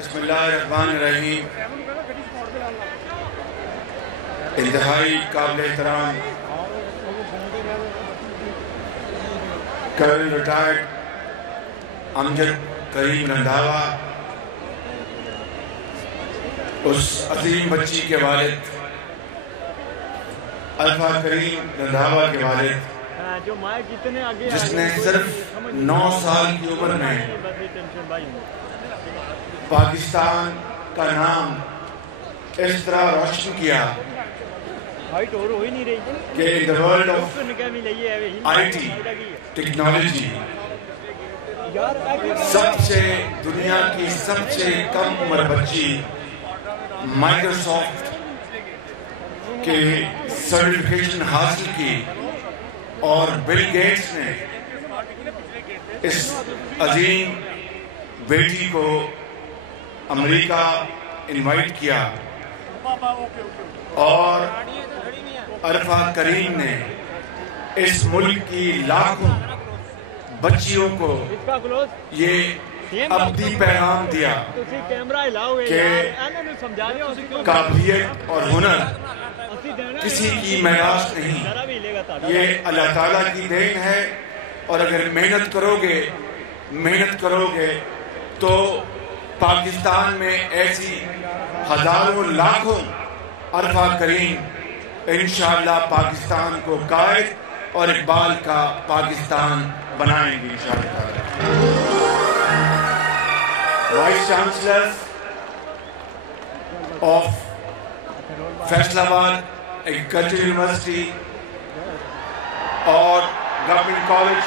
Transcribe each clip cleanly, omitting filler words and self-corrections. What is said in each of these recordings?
بسم اللہ الرحمن الرحیم. انتہائی قابل احترام کرنل ریٹائرڈ امجد کریم رندھاوا، اس عظیم بچی کے والد الفا کریم رندھاوا کے والد، جس نے صرف 9 سال کی عمر میں پاکستان کا نام اس طرح روشن کیا کہ in the world of IT technology دنیا کی سب سے کم عمر بچی مائکروسافٹ کے سرٹیفکیشن حاصل کی، اور بل گیٹس نے اس عظیم بیٹی کو امریکہ انوائٹ کیا، اور الفا کریم نے اس ملک کی لاکھوں بچیوں کو یہ ابدی پیغام دیا کہ قابلیت اور ہنر کسی کی میراث نہیں، یہ اللہ تعالیٰ کی دین ہے، اور اگر محنت کرو گے تو پاکستان میں ایسی ہزاروں لاکھوں الفا کریم انشاءاللہ پاکستان کو قائد اور اقبال کا پاکستان بنائیں گے انشاءاللہ. وائس چانسلر آف فیصل آباد ایگریکلچر یونیورسٹی اور گورنمنٹ کالج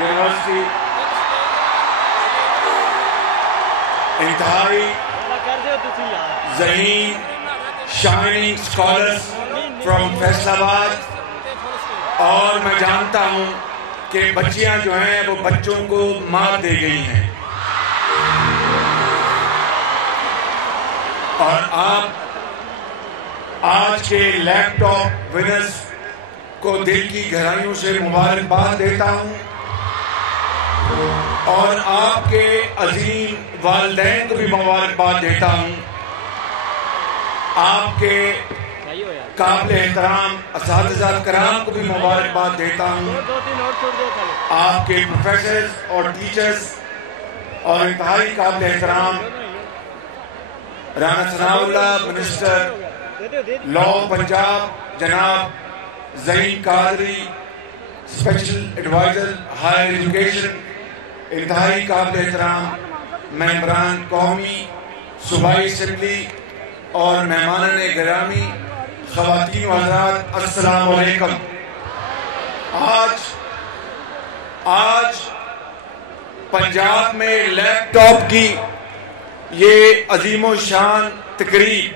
یونیورسٹی، انتہائی ذہین شائننگ اسکالرز فرام فیصل آباد، اور میں جانتا ہوں کہ بچیاں جو ہیں وہ بچوں کو مار دے گئی ہیں، اور آپ آج کے لیپ ٹاپ ونرز کو دل کی گہرائیوں سے مبارکباد دیتا ہوں، اور آپ کے عظیم والدین کو بھی مبارکباد دیتا ہوں. آپ کے قابل احترام اساتذہ کرام کو بھی مبارکباد دیتا ہوں، آپ کے پروفیسرز اور ٹیچرز، اور انتہائی قابل احترام Rana Sanaullah minister law Punjab جناب Zaheer Qadri, special adviser higher education, انتہائی قابل احترام ممبران قومی صوبائی اسمبلی اور مہمانان گرامی، خواتین و حضرات، السلام علیکم. آج پنجاب میں لیپ ٹاپ کی یہ عظیم و شان تقریب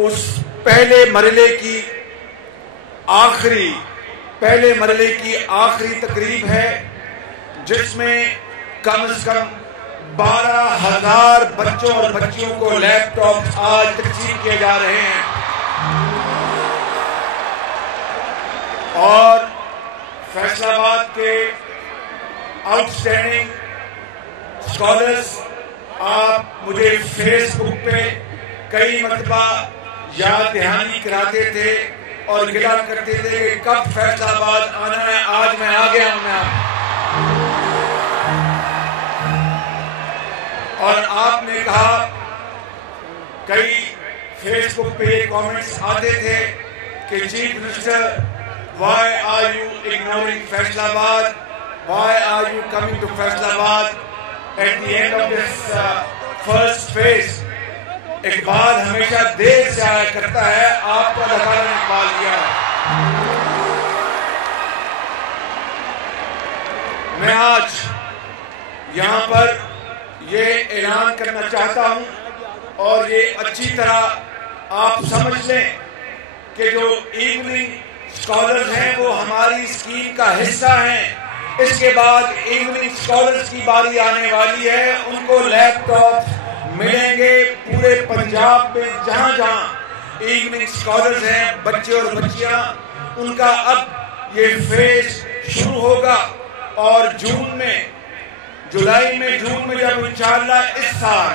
اس پہلے مرحلے کی آخری تقریب ہے، جس میں کم از کم 12,000 بچوں اور بچیوں کو لیپ ٹاپ آج تقسیم کیے جا رہے ہیں، اور فیصل آباد کے آؤٹ اسٹینڈنگ اسکالرز، آپ مجھے فیس بک پہ کئی مرتبہ یاد دہانی کراتے تھے اور گلا کرتے تھے کہ کب فیصل آباد آنا ہے. آج میں آ گیا ہوں. اور آپ نے کہا، کئی فیس بک پہ کامنٹس آتے تھے کہ chief minister why are you ignoring Faisal آباد, why are you coming to Faisal آباد at the end of this first phase. Iqbal ہمیشہ دیر سے آیا کرتا ہے، آپ کو اللہ تعالیٰ نے اقبال دیا. میں آج یہاں پر یہ اعلان کرنا چاہتا ہوں، اور یہ اچھی طرح آپ سمجھ لیں کہ جو ایوننگ اسکالرز ہیں وہ ہماری اسکیم کا حصہ ہیں. اس کے بعد ایوننگ اسکالرز کی باری آنے والی ہے، ان کو لیپ ٹاپ ملیں گے پورے پنجاب میں. جہاں جہاں ایوننگ اسکالرز ہیں، بچے اور بچیاں، ان کا اب یہ فیز شروع ہوگا، اور جون میں جب انشاءاللہ اس سال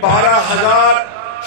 12,000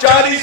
40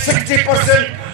60%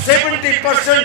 70%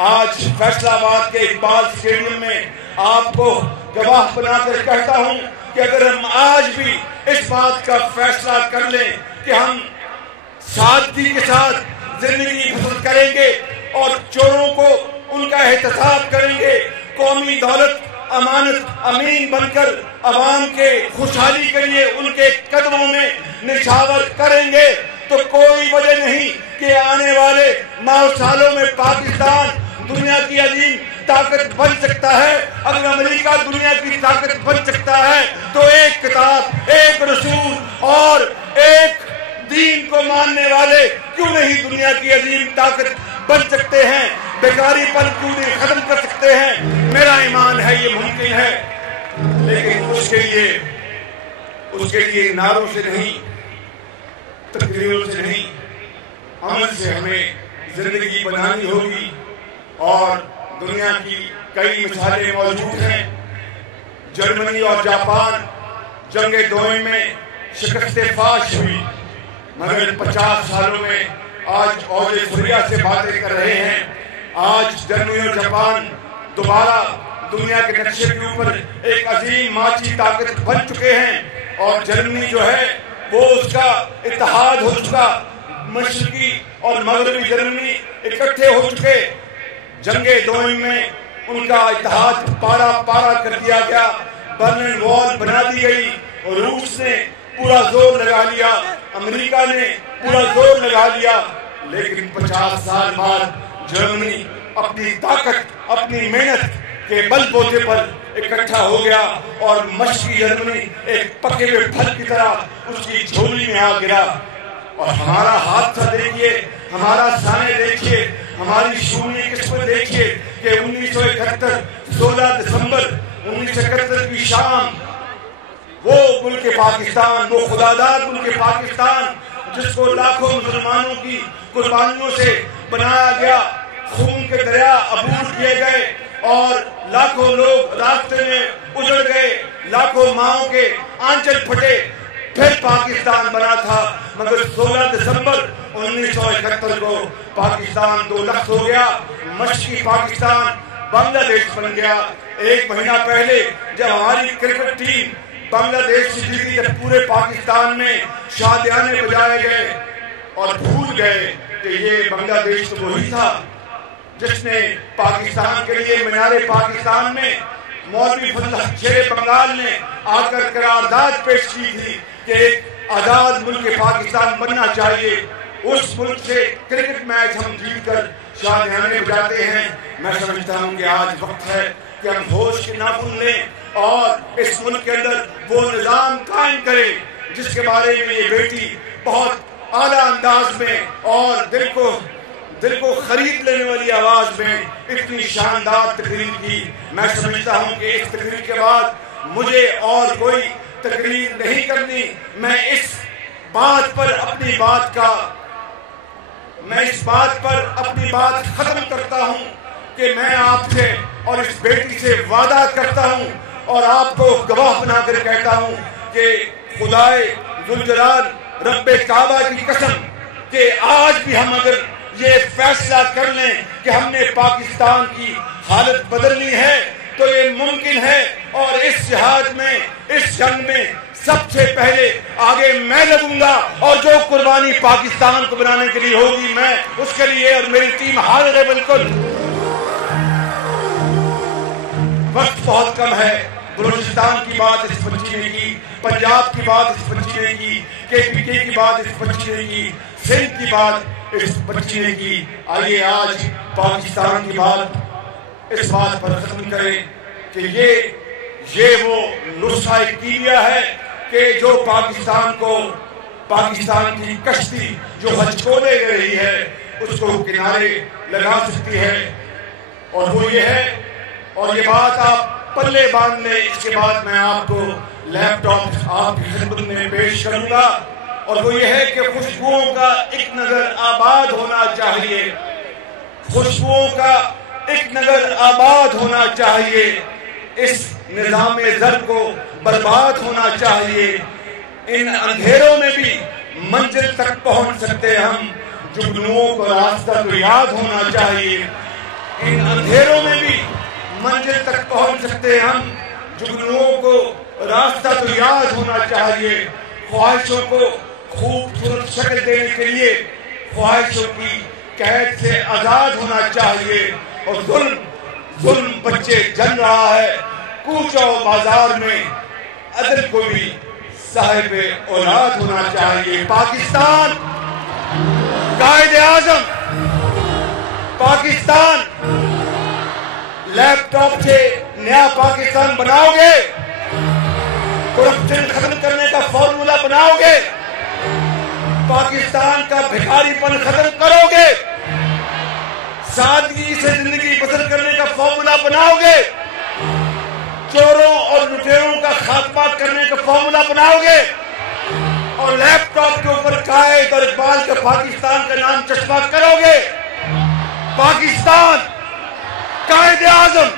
آج فیصل آباد کے اقبال اسٹیڈیم میں آپ کو گواہ بنا کر کہتا ہوں کہ اگر ہم آج بھی اس بات کا فیصلہ کر لیں کہ ہم سادگی کے ساتھ زندگی بسر کریں گے اور چوروں کو ان کا احتساب کریں گے، قومی دولت امانت امین بن کر عوام کے خوشحالی کے لیے ان کے قدموں میں نچھاور کریں گے، تو کوئی وجہ نہیں کہ آنے والے ماہ سالوں میں پاکستان دنیا کی عظیم طاقت بن سکتا ہے۔ اگر امریکہ دنیا کی طاقت بن سکتا ہے تو ایک کتاب، ایک رسول اور ایک دین کو ماننے والے کیوں نہیں دنیا کی عظیم طاقت بن سکتے ہیں؟ بیکاری پر کیوں نہیں ختم کر سکتے ہیں؟ میرا ایمان ہے یہ ممکن ہے، لیکن اس کے لیے نعروں سے نہیں، تقریروں سے نہیں، عمل سے ہمیں زندگی بنانی ہوگی۔ اور دنیا کی کئی مثالیں موجود ہیں۔ جرمنی اور جاپان جنگ دوئم میں شکست فاش ہوئی، مگر 50 سالوں میں آج عہد فریہ سے باتیں کر رہے ہیں۔ آج جرمنی اور جاپان دوبارہ دنیا کے نقشے کے اوپر ایک عظیم ماچی طاقت بن چکے ہیں، اور جرمنی جو ہے وہ اس کا اتحاد ہو چکا، مشرقی اور مغربی جرمنی اکٹھے ہو چکے۔ جنگ دوئم میں ان کا اتحاد پارا پارا کر دیا گیا، برلن وال بنا دی گئی، اور روس نے پورا زور لگا لیا، امریکہ نے پورا زور لگا لیا، لیکن 50 سال بعد جرمنی اپنی طاقت، اپنی محنت کے بل بوتے پر اکٹھا ہو گیا، اور مشرقی جرمنی ایک پکے ہوئے پھل کی طرح اس کی جھولی میں آ گرا۔ اور ہمارا حادثہ دیکھیے، ہمارا سائے دیکھیے، ہماری شومی قسمت دیکھیے کہ 1971 16 دسمبر 1971 کی شام، وہ ملک پاکستان، وہ خداداد ملک پاکستان جس کو لاکھوں مسلمانوں کی قربانیوں سے بنایا گیا، خون کے دریا عبور کیے گئے اور لاکھوں لوگ راستے میں اجڑ گئے، لاکھوں ماؤں کے آنچل پھٹے، پھر پاکستان بنا تھا۔ مگر 16 دسمبر 1971 کو پاکستان 2 لفظ ہو گیا، مشرقی پاکستان بنگلہ دیش بن گیا۔ ایک مہینہ پہلے جب ہماری کرکٹ ٹیم بنگلہ دیش سے جیتی، جب پورے پاکستان میں شادیانے بجائے گئے اور بھول گئے کہ یہ بنگلہ دیش تو وہی تھا جس نے پاکستان کے لیے مینار پاکستان میں مولوی فضل حق شیر بنگال نے آ کر قرارداد پیش کی تھی کہ ایک آزاد ملک پاکستان بننا چاہیے۔ اس ملک سے کرکٹ میچ ہم جیت کر شادیانے بجاتے ہیں۔ میں سمجھتا ہوں کہ آج وقت ہے کہ ہم ہوش کے ناخن لیں اور اس ملک کے اندر وہ نظام قائم کریں جس کے بارے میں یہ بیٹی بہت اعلیٰ انداز میں اور دل کو خرید لینے والی آواز میں اتنی شاندار تقریر کی۔ میں سمجھتا ہوں کہ اس تقریر کے بعد مجھے اور کوئی تقریر نہیں کرنی۔ میں اس بات پر اپنی بات ختم کرتا ہوں کہ میں آپ سے اور اس بیٹی سے وعدہ کرتا ہوں اور آپ کو گواہ بنا کر کہتا ہوں کہ خدائے ذوالجلال رب کعبہ کی قسم کہ آج بھی ہم اگر یہ فیصلہ کر لیں کہ ہم نے پاکستان کی حالت بدلنی ہے تو یہ ممکن ہے، اور اس جہاد میں، اس جنگ میں سب سے پہلے آگے میں لگوں گا، اور جو قربانی پاکستان کو بنانے کے لیے ہوگی میں اس کے لیے، اور میری ٹیم حاضر ہے بالکل۔ وقت بہت کم ہے، بلوچستان کی بات اس بچی نے کی، پنجاب کی بات اس بچی نے کی، KPK کی بات اس بچی نے کی، سندھ کی بات اس بچی نے کی۔ آئیے آج پاکستان کی بات اس بات پر ختم کریں کہ یہ وہ نسخہ کیمیا ہے کہ جو پاکستان کی کشتی جو حج کو لے رہی ہے اس کو کنارے لگا سکتی ہے، اور وہ یہ ہے، اور یہ بات آپ پلے باندھ لیں۔ اس کے بعد میں آپ کو لیپ ٹاپ آپ کی خدمت میں پیش کروں گا، اور وہ یہ ہے کہ خوشبوؤں کا ایک نظر آباد ہونا چاہیے، خوشبوؤں کا ایک نظر آباد ہونا چاہیے، اس نظام زر کو برباد ہونا چاہیے، ان اندھیروں میں بھی منزل تک پہنچ سکتے ہم، جگنوؤں کو راستہ تو یاد ہونا چاہیے، ان اندھیروں میں بھی منزل تک پہنچ سکتے ہیں ہم۔ جگنوؤں کو راستہ تو یاد ہونا چاہیے، خواہشوں کو خوبصورت شکل دینے کے لیے خواہشوں کی قید سے آزاد ہونا چاہیے، اور ظلم بچے جن رہا ہے کوچہ و بازار میں، عدل کو بھی صاحب اولاد ہونا چاہیے۔ پاکستان قائد اعظم، پاکستان لیپ ٹاپ سے نیا پاکستان بناؤ گے؟ کرپشن ختم کرنے کا فارمولا بناؤ گے؟ پاکستان کا بھکاری پن ختم کرو گے؟ سادگی سے زندگی بسر کرنے کا فارمولا بناؤ گے؟ چوروں اور لٹیروں کا خاتمہ کرنے کا فارمولا بناؤ گے؟ اور لیپ ٹاپ کے اوپر قائد اور اقبال کا پاکستان کا نام چشمہ کرو گے؟ پاکستان قائد اعظم